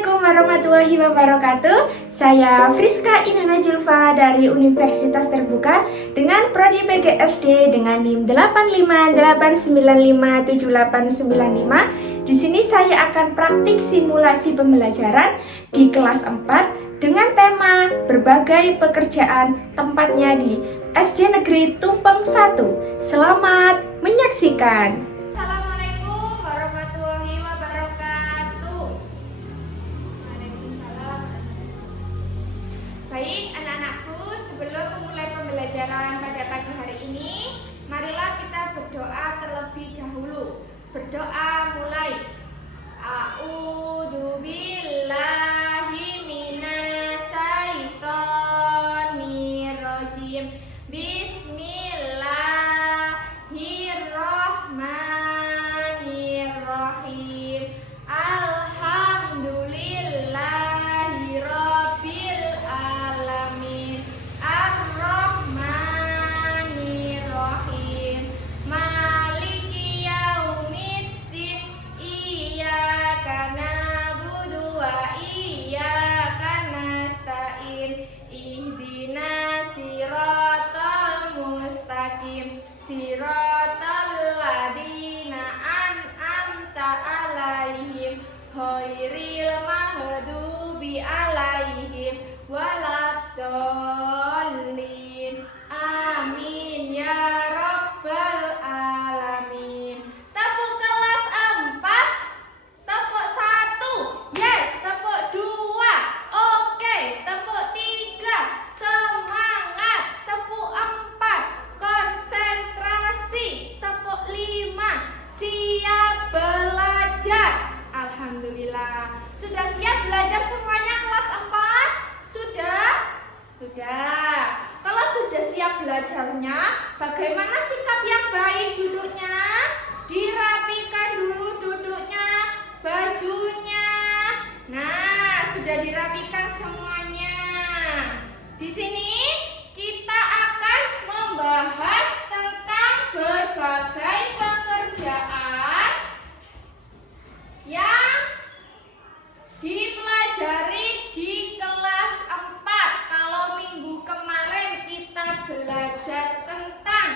Assalamualaikum warahmatullahi wabarakatuh. Saya Friska Inana Julfa dari Universitas Terbuka dengan Prodi PGSD dengan NIM 85895785. Di sini saya akan praktik simulasi pembelajaran di kelas 4 dengan tema berbagai pekerjaan, tempatnya di SD Negeri Tumpeng 1. Selamat menyaksikan. Assalamualaikum warahmatullahi wabarakatuh. Waalaikumsalam. Baik anak-anakku, sebelum memulai pembelajaran pada pagi hari ini, marilah kita berdoa terlebih dahulu. Berdoa mulai. A'udzubillahi minasyaitonirrajim. Bismillahirrahmanirrahim. Alhamdulillahirabbil alamin. Arrahmanirrahim. Maliki yaumiddin. Iyyaka na'budu wa iyyaka nasta'in. Ihdinas siratal mustaqim. Siratal ladzina an'amta 'alaihim ghairil maghdubi 'alaihim waladdallin. Amin ya rabbal alamin. Tepuk kelas 4. Tepuk 1. Yes, tepuk 2. Oke, tepuk 3. Semangat. Tepuk 4. Konsentrasi. Tepuk 5. Siap belajar. Alhamdulillah. Sudah siap belajar semuanya kelas 4? Sudah? Sudah. Kalau sudah siap belajarnya, bagaimana sikap yang baik duduknya? Dirapikan dulu duduknya, bajunya. Nah, sudah dirapikan semuanya. Di sini kita akan membahas tentang berbagai pekerjaan yang dipelajari di kelas 4. Kalau minggu kemarin kita belajar tentang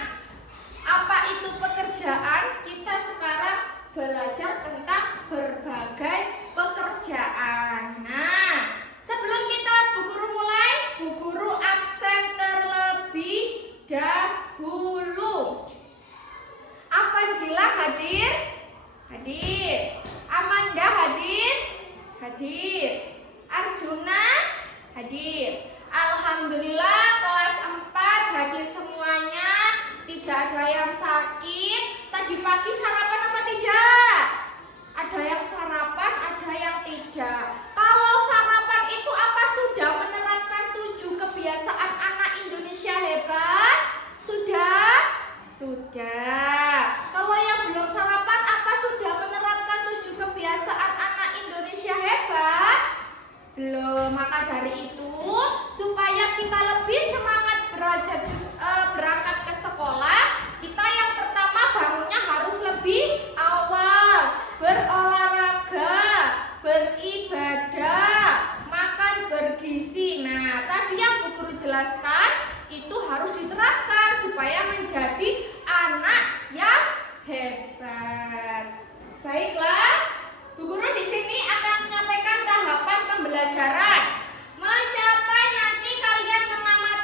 apa itu pekerjaan, kita sekarang belajar tentang berbagai pekerjaan. Nah, sebelum kita Bu Guru mulai, Bu Guru absen terlebih dahulu. Afandila hadir? Hadir. Amanda hadir? Hadir. Arjuna hadir. Alhamdulillah kelas 4 hadir semuanya. Tidak ada yang sakit. Tadi pagi sarapan apa tidak? Ada yang sarapan, ada yang tidak. Kalau sarapan itu apa sudah menerapkan 7 kebiasaan anak Indonesia hebat? Sudah? Sudah. Kalau yang belum sarapan apa sudah menerapkan 7 kebiasaan anak Indonesia hebat? Belum. Maka dari itu, supaya kita lebih semangat berangkat ke sekolah, kita yang pertama bangunnya harus lebih awal. Berolahraga, beribadah, makan bergizi. Nah, tadi yang Bu Guru jelaskan itu harus diterapkan supaya menjadi anak yang hebat. Baiklah, Bu Guru di sini akan menyampaikan tahapan pembelajaran. Mencapai nanti kalian mengamati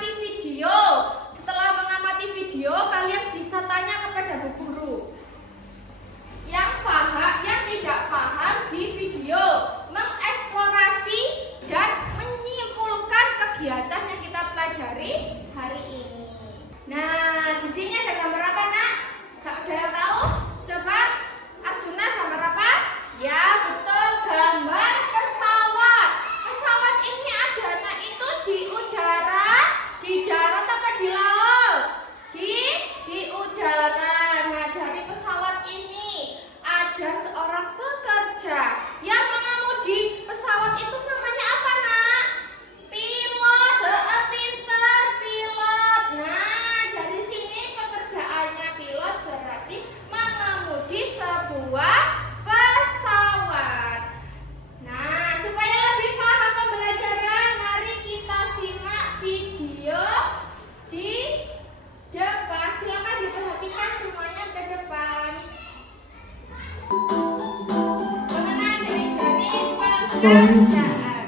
pekerjaan.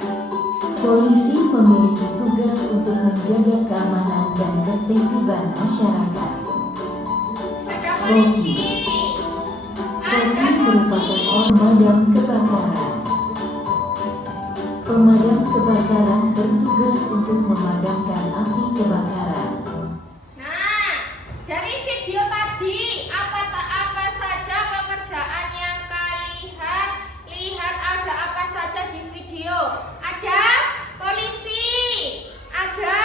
Polisi memiliki tugas untuk menjaga keamanan dan ketertiban masyarakat. Ada polisi. Polri merupakan pemadam kebakaran. Pemadam kebakaran bertugas untuk memadamkan api kebakaran. Nah, dari video tadi apa saja pekerjaan yang kalian lihat? Ada apa saja di video? Ada polisi, ada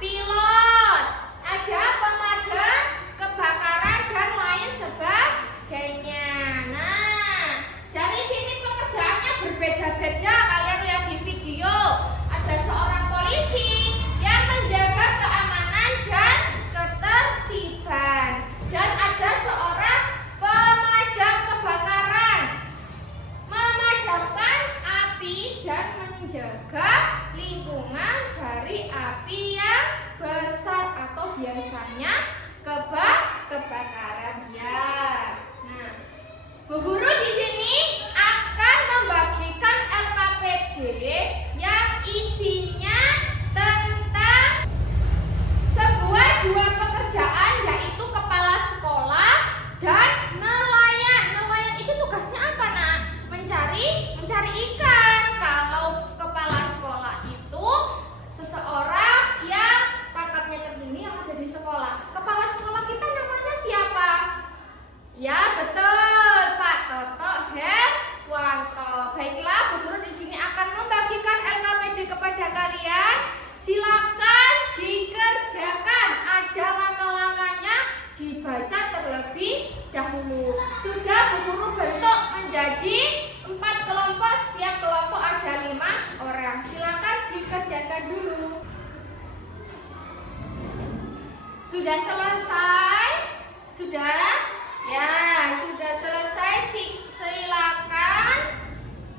pilot, ada pemadam kebakaran dan lain sebagainya. Nah, dari sini pekerjaannya berbeda-beda. Kalian lihat di video, ada seorang polisi yang menjaga keamanan dan ketertiban, dan ada seorang pemadam kebakaran memadamkan api dan menjaga lingkungan dari api yang besar atau biasanya kebakaran ya. Nah, Bu Guru di sini akan membagikan LKPD yang isinya tentang dua pekerjaan, yaitu kepala sekolah dan nelayan. Nelayan itu tugasnya apa, Nak? Mencari ikan. Kalau kepala sekolah itu seseorang yang pangkatnya tertinggi yang ada di sekolah. Kepala sekolah kita namanya siapa? Ya, betul, Pak Toto Herwanto. Baiklah, Bu Guru di sini akan membagikan LKPD kepada kalian. Silakan dikerjakan. Ada langkah-langkahnya, dibaca terlebih dahulu. Sudah Bu Guru bentuk menjadi 4 kelompok. Setiap kelompok ada 5 orang. Silakan dikerjakan dulu. Sudah selesai? Sudah? Ya, sudah selesai. Silakan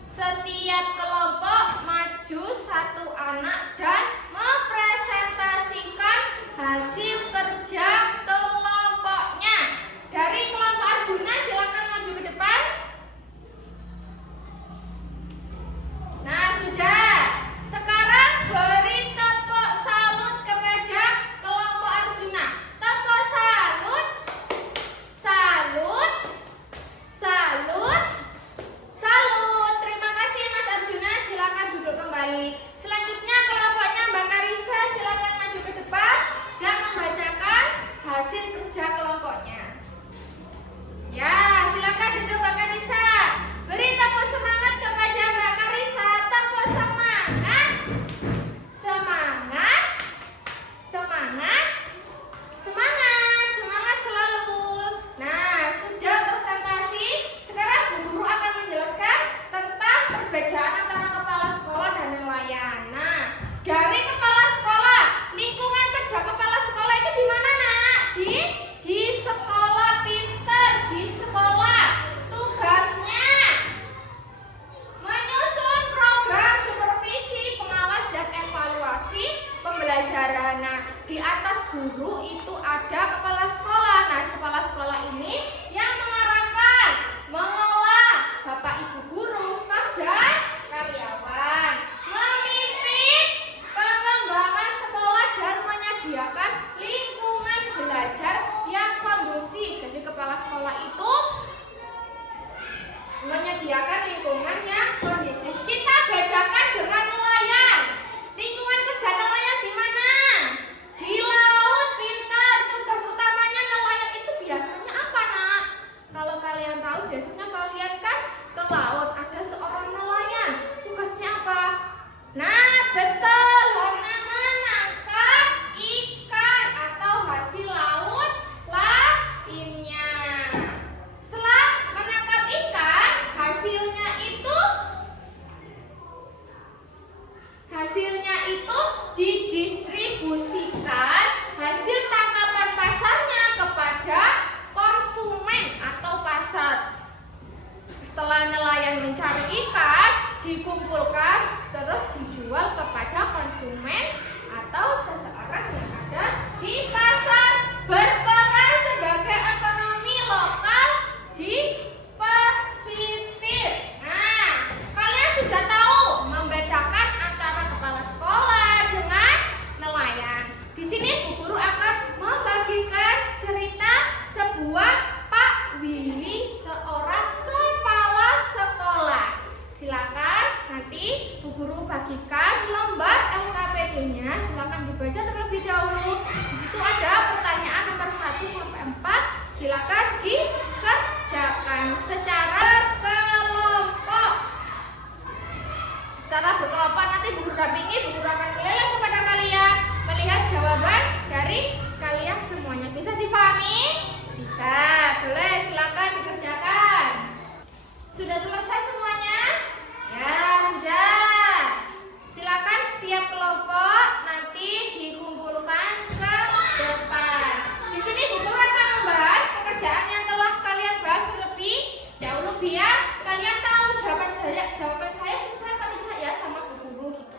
setiap kelompok maju 1 anak dan mempresentasikan hasil kerja kelompoknya. Dari kelompok Arjuna silakan maju ke depan. Nah, sudah. Sekarang beri tepuk salut kepada kelompok Arjuna. Tepuk salut. Salut. Salut. Salut. Terima kasih Mas Arjuna. Silakan duduk kembali. Selanjutnya kelompoknya Mbak Karisa, silakan maju ke depan dan membacakan hasil kerja kelompoknya. Ya, silakan duduk Mbak Karisa. Beri tepuk semangat kepada Mbak Karisa. Tepuk semangat. Semangat. Semangat. Semangat. Semangat selalu. Nah, sudah presentasi. Sekarang Bu Guru akan menjelaskan tentang perbedaan antara kepala sekolah dan nelayan. Nah, dari kepala sekolah, lingkungan kerja kepala sekolah itu di mana, Nak? Di sekolah pinter, di sekolah. Tugasnya menyusun program supervisi, pengawas dan evaluasi pembelajaran. Nah, di atas guru itu ada kepala sekolah. Nah, kepala sekolah ini yang mengarahkan, mengelola Bapak Ibu guru, staf dan karyawan, memimpin pengembangan sekolah dan menyediakan lingkungan belajar yang kondusif. Jadi kepala sekolah itu menyediakan lingkungan yang kondusif. Kita bedakan dengan nelayan. Lingkungan kerja nelayan di mana? Di laut, pintar. Tugas utamanya nelayan itu biasanya apa, Nak? Kalau kalian tahu, biasanya kalian kan ke laut. Ada seorang nelayan. Tugasnya apa? Nah, betul. Hanya menangkap ikan atau hasil laut lainnya. Setelah menangkap ikan, hasilnya itu didistribusikan hasil tangkapan pasarnya kepada konsumen atau pasar. Setelah nelayan mencari ikan, dikumpulkan terus dijual kepada konsumen atau seseorang yang ada di pasar, berperan sebagai ekonomi lokal di pesisir. Nah, kalian sudah tahu Guru bagikan lembar LKPD-nya, silakan dibaca terlebih dahulu. Di situ ada pertanyaan nomor 1 sampai 4. Silakan dikerjakan secara berkelompok. Secara berkelompok nanti Bu Guru dampingi, Bu Guru akan keliling kepada kalian melihat jawaban dari kalian semuanya. Bisa dipahami? Bisa. Boleh, silakan dikerjakan. Sudah selesai semuanya? Ya, sudah. Silakan setiap kelompok nanti dikumpulkan ke depan. Di sini Bu Guru akan membahas pekerjaan yang telah kalian bahas terlebih dahulu biar kalian tahu jawaban saya sesuai atau tidak ya sama Bu Guru gitu.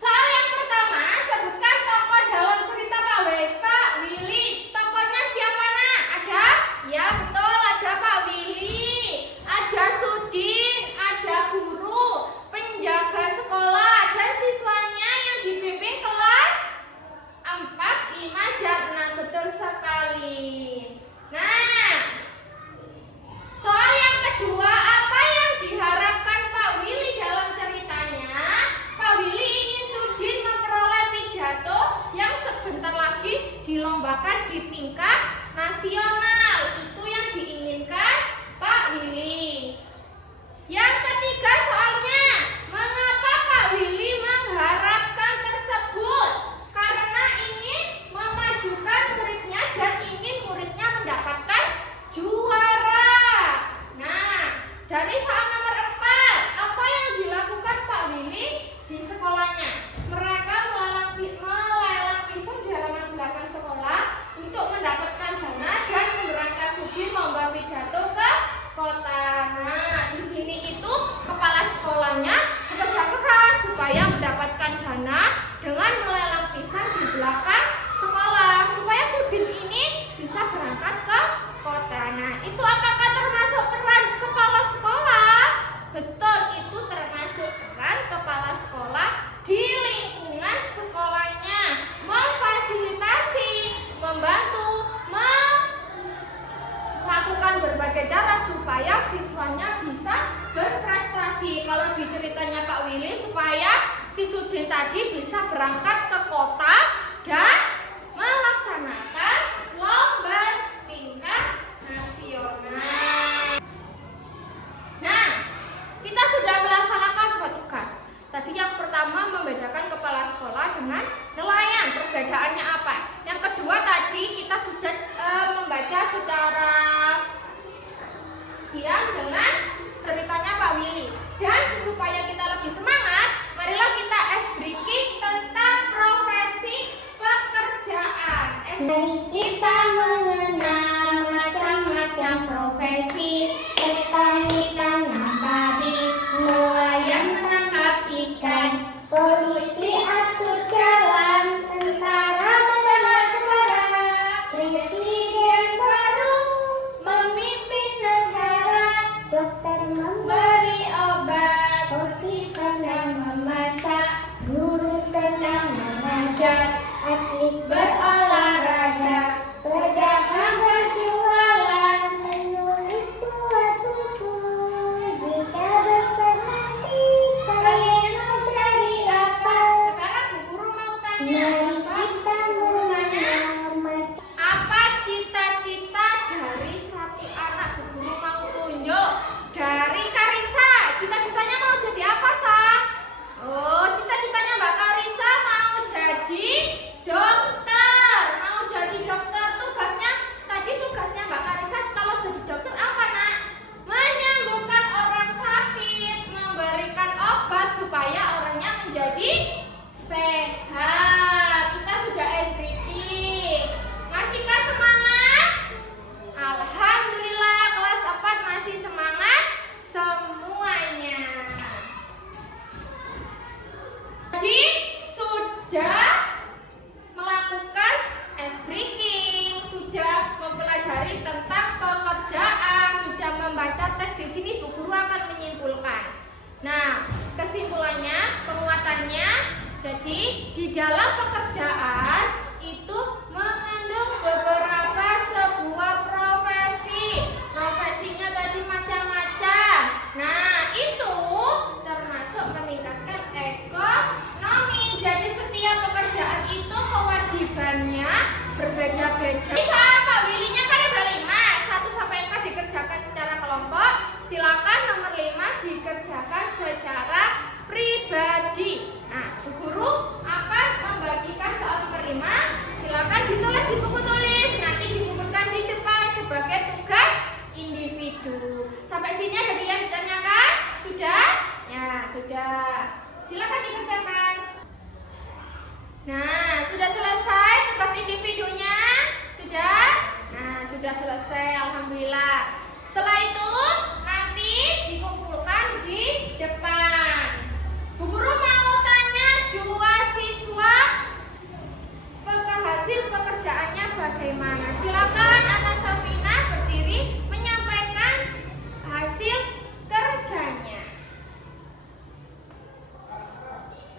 Soal yang pertama, sebutkan tokoh dalam cerita Pak Willy. Tokohnya siapa nak? Ada? Ya betul, ada Pak Willy, ada Sudin, ada guru, penjaga sekolah, dan siswanya yang dibimbing kelas 4, 5, dan 6. Betul sekali. Nah, soal yang kedua, apa yang diharapkan Pak Willy dalam ceritanya? Pak Willy ingin Sudin memperoleh pidato yang sebentar lagi dilombakan di tingkat nasional. Itu yang diinginkan Pak Willy. Yang ketiga soalnya, mengapa Pak Willy mengharapkan tersebut? Karena ingin memajukan muridnya dan ingin muridnya mendapatkan juara. Nah, dari soal nomor 4, apa yang dilakukan Pak Willy di sekolahnya? Mereka melelang pisang di halaman belakang sekolah untuk mendapatkan dana dan memberangkat Sudin lomba pidato ke kota. Nah, di sini itu kepala sekolahnya bekerja keras supaya mendapatkan dana dengan melelang pisang di belakang sekolah supaya Sudin ini bisa berangkat ke kota. Nah, itu apakah termasuk peran kepala sekolah? Betul, itu termasuk peran kepala sekolah di lingkungan sekolahnya, memfasilitasi, membantu, melakukan berbagai cara supaya siswanya bisa berprestasi. Kalau di ceritanya Pak Willy, supaya si Sudin tadi bisa berangkat ke kota dan melaksanakan lomba tingkat nasional. Nah, kita sudah melaksanakan 2 tugas. Tadi yang pertama membedakan kepala sekolah dengan nelayan. Perbedaannya apa? Yang kedua tadi kita sudah membaca secara diam dengan ceritanya Pak Willy. Dan supaya kita lebih semangat, marilah kita breaking tentang profesi pekerjaan. Mari kita mengenal macam-macam profesi. Petani tanam padi, nelayan menangkap ikan, polisi atur jalan, tentara membela negara, presiden baru memimpin negara, dokter memberi obat, koki senang memasak, guru senang mengajar, atlet berolahraga, pedagang berjualan, menulis buat buku. Jika bersenang kita, kalian mau jadi apa? Sekarang Bu Guru mau tanya, Mari kita mengenal macam. apa cita-cita dari satu anak? Bu Guru mau tunjuk dari Karisa. Cita-citanya mau jadi apa, Sa? Oh, cita-citanya Mbak Karisa mau jadi dokter. Mau jadi dokter. Tugasnya Mbak Karisa kalau jadi dokter apa, Nak? Menyembuhkan orang sakit, memberikan obat supaya orangnya menjadi sehat. Kita sudah SBK. Masihkah semangat? Alhamdulillah kelas 4 masih semangat semuanya. Jadi sudah melakukan breaking, sudah mempelajari tentang pekerjaan, sudah membaca teks. Di sini Bu Guru akan menyimpulkan. Nah, kesimpulannya, penguatannya, jadi di dalam pekerjaan itu mengandung beberapa sebuah profesi. Profesinya tadi macam-macam. Nah, itu termasuk peningkatan mengerjakan secara pribadi. Nah, Bu Guru akan membagikan soal nomor 5. Silakan ditulis di buku tulis, nanti dikumpulkan di depan sebagai tugas individu. Sampai sini ada yang ditanyakan? Sudah? Ya, sudah. Silakan dikerjakan. Nah, sudah selesai tugas individunya? Sudah? Nah, sudah selesai, alhamdulillah. Setelah itu nanti dikumpulkan di depan. Bu Guru mau tanya 2 siswa hasil pekerjaannya bagaimana. Silakan Ana Safina berdiri menyampaikan hasil kerjanya.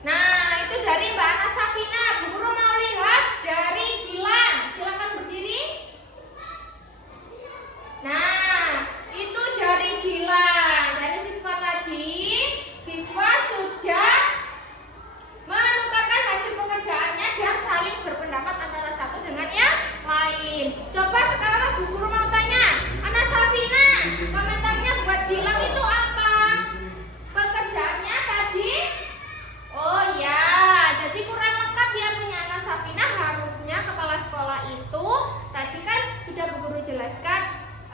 Nah, itu dari Mbak Ana Safina. Bu Guru mau lihat dari Gilang. Silakan berdiri. Nah, itu dari Gilang. Dari siswa tadi, siswa sudah menukarkan hasil pekerjaannya dan saling berpendapat antara satu dengan yang lain. Coba sekarang Bu Guru mau tanya, Ana Safina, komentarnya buat Gilang itu apa? Pekerjaannya tadi? Oh ya, jadi kurang lengkap ya punya Ana Safina. Harusnya kepala sekolah itu tadi kan sudah Bu Guru jelaskan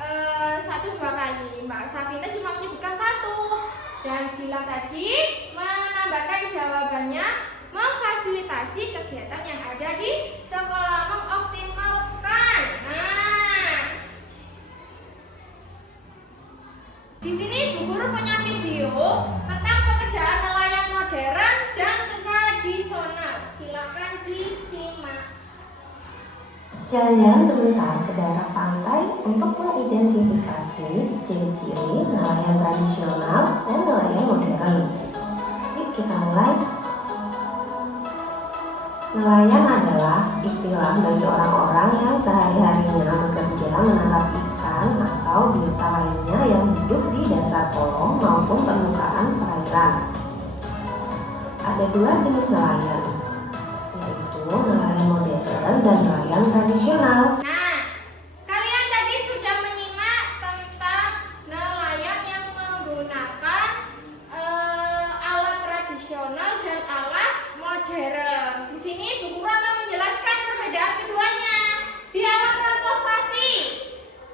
1-2 kali. Mbak Safina cuma menyebutkan 1. Dan Gilang tadi menambahkan jawabannya memfasilitasi kegiatan yang ada di sekolah, mengoptimalkan. Nah, di sini Bu Guru punya video tentang pekerjaan nelayan modern dan tradisional. Silakan disimak. Jalan-jalan sebentar ke daerah pantai untuk mengidentifikasi ciri-ciri nelayan tradisional dan nelayan modern. Yuk kita mulai. Nelayan adalah istilah bagi orang-orang yang sehari-harinya bekerja menangkap ikan atau biota lainnya yang hidup di dasar kolong maupun permukaan perairan. Ada 2 jenis nelayan, yaitu nelayan modern dan nelayan tradisional. Nah, kalian tadi sudah menyimak tentang nelayan yang menggunakan alat tradisional dan alat modern. Di sini Bu Guru akan menjelaskan perbedaan keduanya. Di alat transportasi,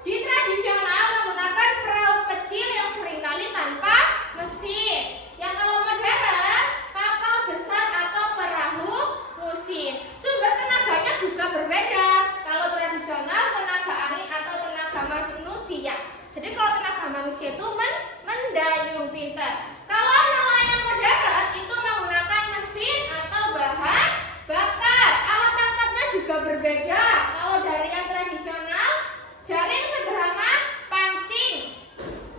di tradisional menggunakan perahu kecil yang seringkali tanpa mesin. Yang kalau modern, kapal besar atau perahu mesin. Sumber tenaganya juga berbeda. Kalau tradisional tenaga angin atau tenaga manusia. Jadi kalau tenaga manusia itu mendayung pintar. Kalau nelayan modern itu menggunakan mesin atau bahan bakar. Alat tangkapnya juga berbeda. Kalau dari yang tradisional, jaring sederhana, pancing.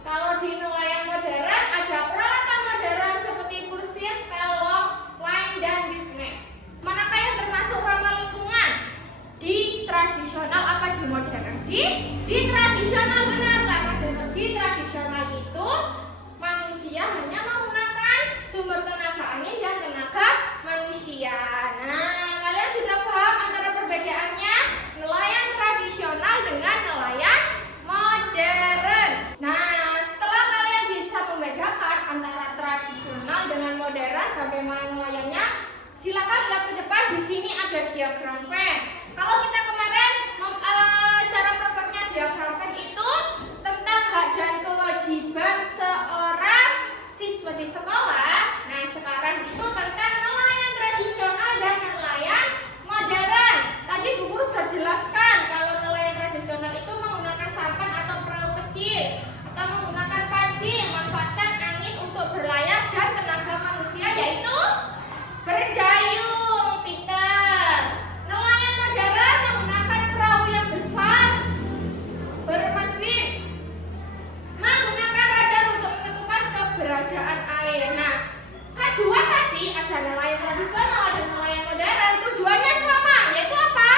Kalau di nelayan modern ada peralatan modern seperti pusir, telong, line, dan bibnet. Manakah yang termasuk ramah lingkungan? Di tradisional apa di modern? Di tradisional, benar, karena di tradisional itu manusia hanya menggunakan sumber tenaga angin dan tenaga manusia. Nah, kalian sudah paham antara perbedaannya nelayan tradisional dengan nelayan modern. Nah, setelah kalian bisa membedakan antara tradisional dengan modern, bagaimana nelayannya? Silakan lihat ke depan. Di sini ada diagram Venn. Kalau kita kemarin cara prakteknya diagram Venn itu tentang hak dan kewajiban seorang siswa di sekolah. Nah, sekarang itu tentang nelayan tradisional dan nelayan modern. Tadi Bu Guru sudah jelaskan kalau nelayan tradisional itu menggunakan sampan atau perahu kecil atau menggunakan pancing, memanfaatkan angin untuk berlayar dan tenaga manusia yaitu berdayung, pintar. Nelayan modern menggunakan perahu yang besar, bermesin, menggunakan radar untuk menentukan keberadaan air. Nah, kedua tadi ada nelayan tradisional, ada nelayan modern. Tujuannya sama, yaitu apa?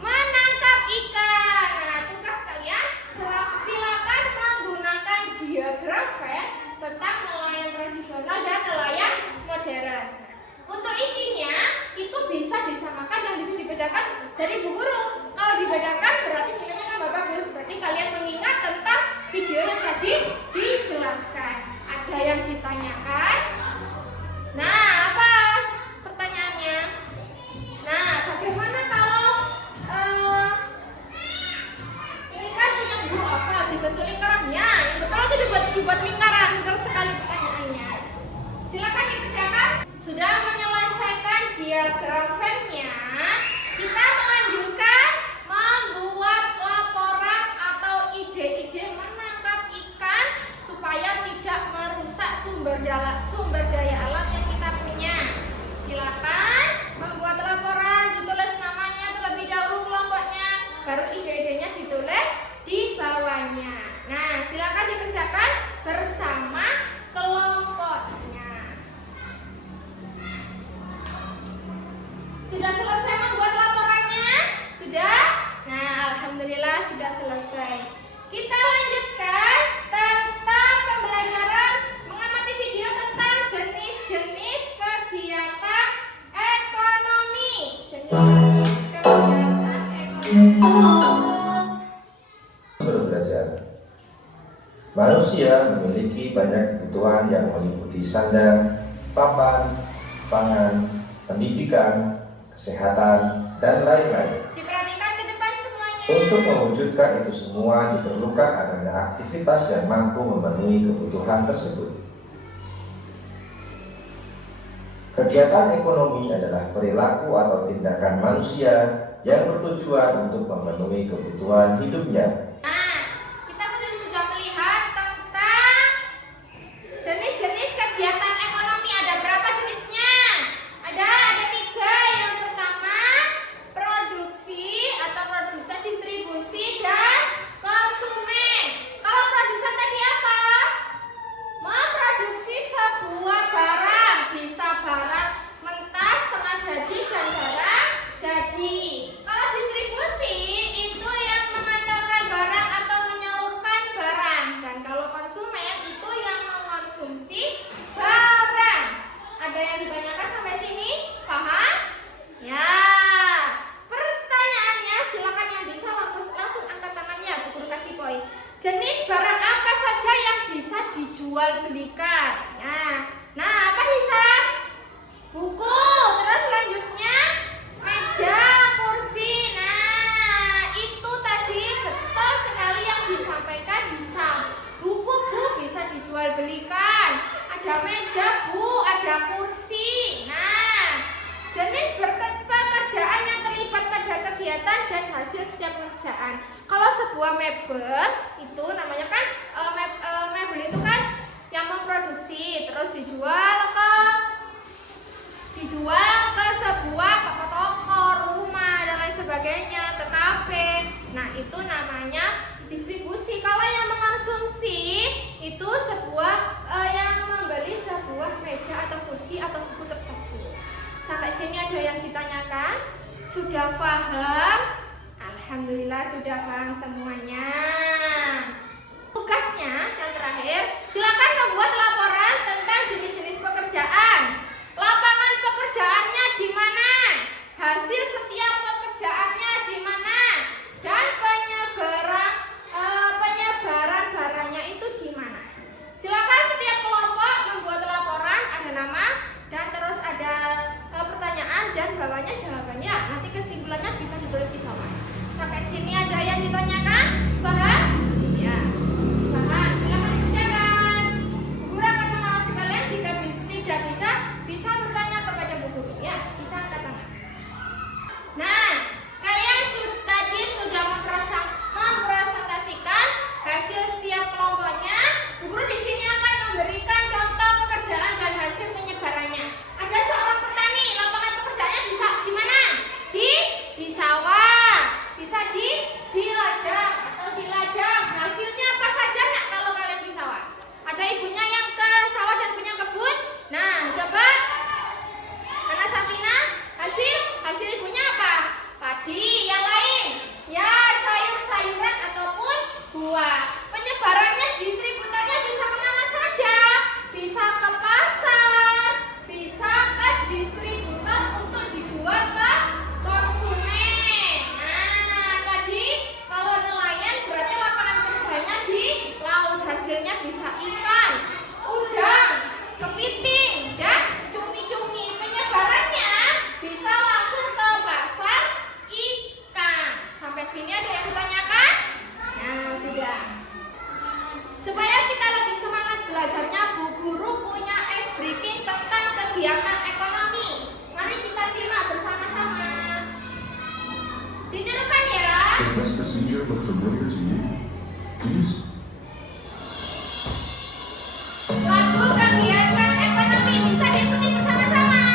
Menangkap ikan. Nah, tugas kalian silakan menggunakan diagram Venn tentang nelayan tradisional dan nelayan modern. Untuk isinya itu bisa disamakan dan bisa dibedakan dari Bu Guru. Kalau dibedakan berarti nilainya kan bagus. Berarti kalian mengingat tentang video yang tadi dijelaskan. Ada yang ditanyakan? Nah, apa pertanyaannya? Nah, bagaimana kalau ini kan punya guru oval dibentuk lingkarannya? Itu kalau itu dibuat lingkaran, terus sekali pertanyaannya. Silakan dikerjakan. Sudah menyelesaikan diagram Venn-nya, kita melanjutkan membuat laporan atau ide-ide menangkap ikan supaya tidak merusak sumber daya alam yang kita punya. Silakan membuat laporan, ditulis namanya terlebih dahulu kelompoknya, baru ide-idenya ditulis di bawahnya. Nah, silakan dikerjakan bersama kelompoknya. Sudah selesai membuat laporannya? Sudah? Nah, alhamdulillah sudah selesai. Kita lanjutkan tentang pembelajaran mengamati video tentang jenis-jenis kegiatan ekonomi. Jenis-jenis kegiatan ekonomi. Belajar. Manusia memiliki banyak kebutuhan yang meliputi sandang, papan, pangan, pendidikan, kesehatan, dan lain-lain. Diperhatikan ke depan semuanya. Untuk mewujudkan itu semua diperlukan adanya aktivitas yang mampu memenuhi kebutuhan tersebut. Kegiatan ekonomi adalah perilaku atau tindakan manusia yang bertujuan untuk memenuhi kebutuhan hidupnya. Nah, kita sudah melihat tentang jenis-jenis kegiatan ekonomi. Ada berapa jenisnya? Ada 3. Yang pertama, produksi atau produsen, distribusi, dan konsumen. Kalau produsen tadi apa? Memproduksi sebuah barang, bisa barang mentah, setengah jadi, dan barang jadi. Kalau distribusi itu yang mengantarkan barang atau menyalurkan barang, dan kalau konsumen itu yang mengonsumsi barang. Ada yang ditanyakan sampai sini? Paham? Ya. Pertanyaannya, silakan yang bisa langsung angkat tangannya, Bu Guru kasih poin. Jenis barang apa saja yang bisa dijual belikan? Nah, apa Hisam? Buku. Terus selanjutnya meja, kursi. Nah, itu tadi betul sekali yang disampaikan Hisam. Buku, Bu, bisa dijual belikan. Ada meja, Bu, ada kursi. Nah, jenis pekerjaan yang terlibat pada kegiatan dan hasil setiap pekerjaan. Kalau sebuah mebel itu namanya kan mebel itu kan yang memproduksi terus dijual ke sebuah toko-toko, rumah dan lain sebagainya, ke kafe. Nah, itu namanya distribusi. Kalau yang mengonsumsi itu sebuah yang membeli sebuah meja atau kursi atau buku tersebut. Sampai sini ada yang ditanyakan? Sudah paham? Alhamdulillah sudah paham semuanya. Tugasnya yang terakhir, silakan membuat laporan tentang jenis-jenis pekerjaan. Lapangan pekerjaannya di mana? Hasil setiap pekerjaannya di mana? Dan penyebaran barangnya itu di mana? Silakan setiap kelompok membuat laporan, ada nama dan terus ada pertanyaan dan bawahnya jawabannya. Nanti kesimpulannya bisa ditulis di bawah. Sampai sini ada yang ditanyakan? Paham? Ya. Paham. Silakan dikerjakan. Bu Guru akan mengawasi kalian. Jika tidak bisa bertanya kepada Bu Guru. Ya, bisa angkat tangan. Nah, kalian tadi sudah mempresentasikan hasil setiap kelompoknya. Bu Guru di sini akan memberikan contoh pekerjaan dan hasil penyebarannya. Ada seorang petani, lapangan pekerjaannya bisa di mana? Di sawah. Bisa di kegiatan ekonomi. Mari kita simak bersama-sama. Ditirukan ya. Does this procedure look familiar to you? Do you Suatu kegiatan ekonomi bisa diikuti bersama-sama.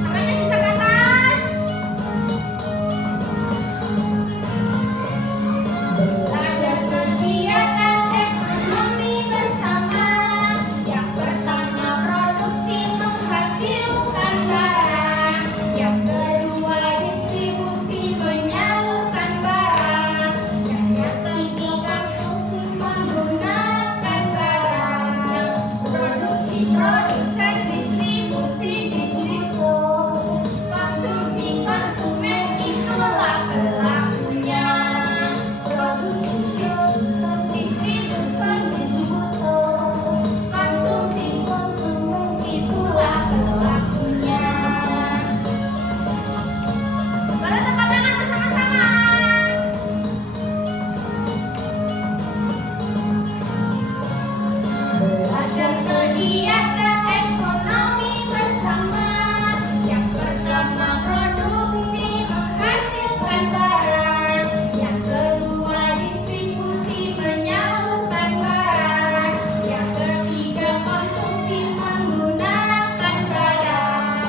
Tangannya bisa ke atas. Belajar kegiatan ekonomi bersama. Yang pertama produksi menghasilkan barang. Yang kedua distribusi menyalurkan barang. Yang ketiga menggunakan barang. Produksi produsen, distribusi distributor, konsumsi konsumen itulah pelakunya. Produksi distribusi distributor, konsumsi konsumen itulah pelakunya. Pada tepuk tangan bersama-sama. Belajar kegiatan ekonomi bersama. Yang pertama produksi menghasilkan barang. Yang kedua distribusi menyalurkan barang. Yang ketiga konsumsi menggunakan barang.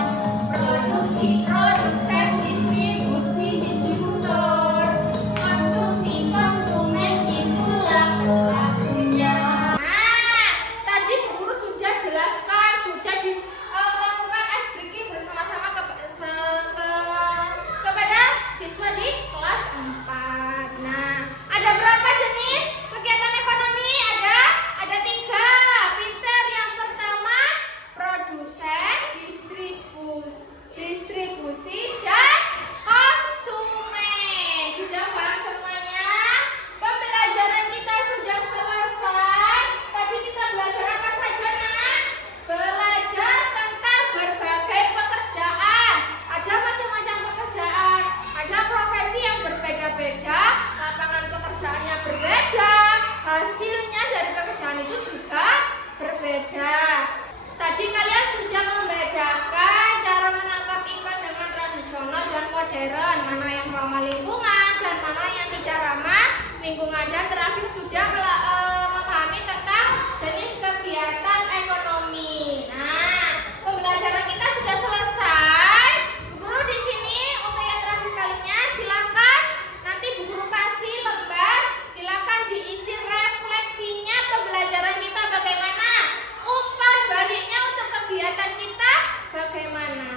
Produksi produsen, distribusi distributor, konsumsi konsumen itulah pelakunya. Nah, tadi Bu Guru sudah jelaskan, sudah melakukan ice breaking bersama-sama kepada siswa di kelas 4. Nah, ada berapa jenis kegiatan ekonomi? Ada 3. Pinter. Yang pertama produsen, distribusi dan konsumen. Sudah paham semuanya? Pembelajaran kita sudah selesai. Tadi kita belajar apa saja, Nak? Belajar tentang berbagai pekerjaan. Ada macam-macam pekerjaan. Ada profesi yang berbeda-beda, lapangan pekerjaannya berbeda, hasilnya dari pekerjaan itu juga berbeda. Tadi kalian sudah membedakan cara menangkap ikan dengan tradisional dan modern, mana yang ramah lingkungan dan mana yang tidak ramah lingkungan, dan terakhir sudah memahami tentang jenis kegiatan ekonomi. Nah, pembelajaran kita sudah selesai. Bu Guru di sini untuk yang terakhir kalinya silakan nanti Bu Guru kasih lembar, silakan diisi refleksinya pembelajaran kita bagaimana, umpan baliknya untuk kegiatan kita bagaimana.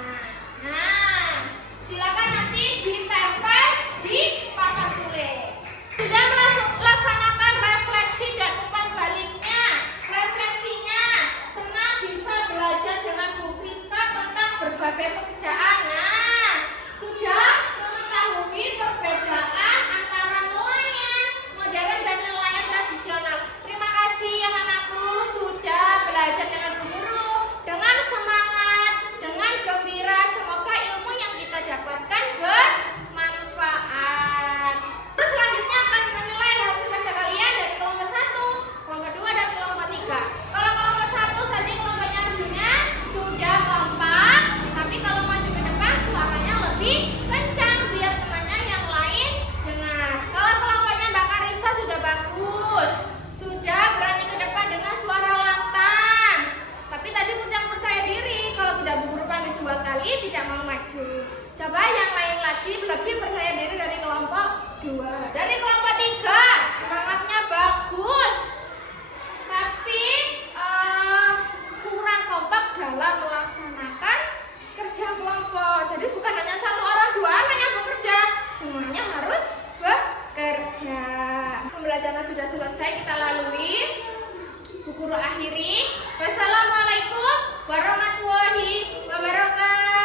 Nah, silakan nanti ditempel di papan tulis. Sudah melaksanakan refleksi dan umpan baliknya. Refleksinya, senang bisa belajar dengan Bu Friska tentang berbagai pekerjaan. Nah, sudah mengetahui perbedaan antara nelayan modern dan nelayan tradisional. Terima kasih ya anakku sudah belajar dengan Bu Guru dengan semangat, dengan gembira. Semoga ilmu yang kita dapatkan bermanfaat. Terus selanjutnya akan menilai hasil kerja kalian dari kelompok 1, kelompok 2, dan kelompok 3. Kalau kelompok 1 saja kelompoknya ujungnya sudah kompak, tapi kalau maju ke depan suaranya lebih kencang biar temannya yang lain dengar. Kalau kelompoknya Mbak Karisa sudah bagus, sudah berani ke depan dengan suara lantang. Tapi tadi kurang percaya diri, kalau tidak Bu Guru panggil 2 kali tidak mau maju. Coba yang lain lagi lebih percaya diri dari kelompok 2. Dari kelompok 3 semangatnya bagus, tapi kurang kompak dalam melaksanakan kerja kelompok. Jadi bukan hanya 1 orang 2 orang yang bekerja, semuanya harus bekerja. Pembelajaran sudah selesai, kita lalui. Bu Guru akhiri. Wassalamualaikum warahmatullahi wabarakatuh.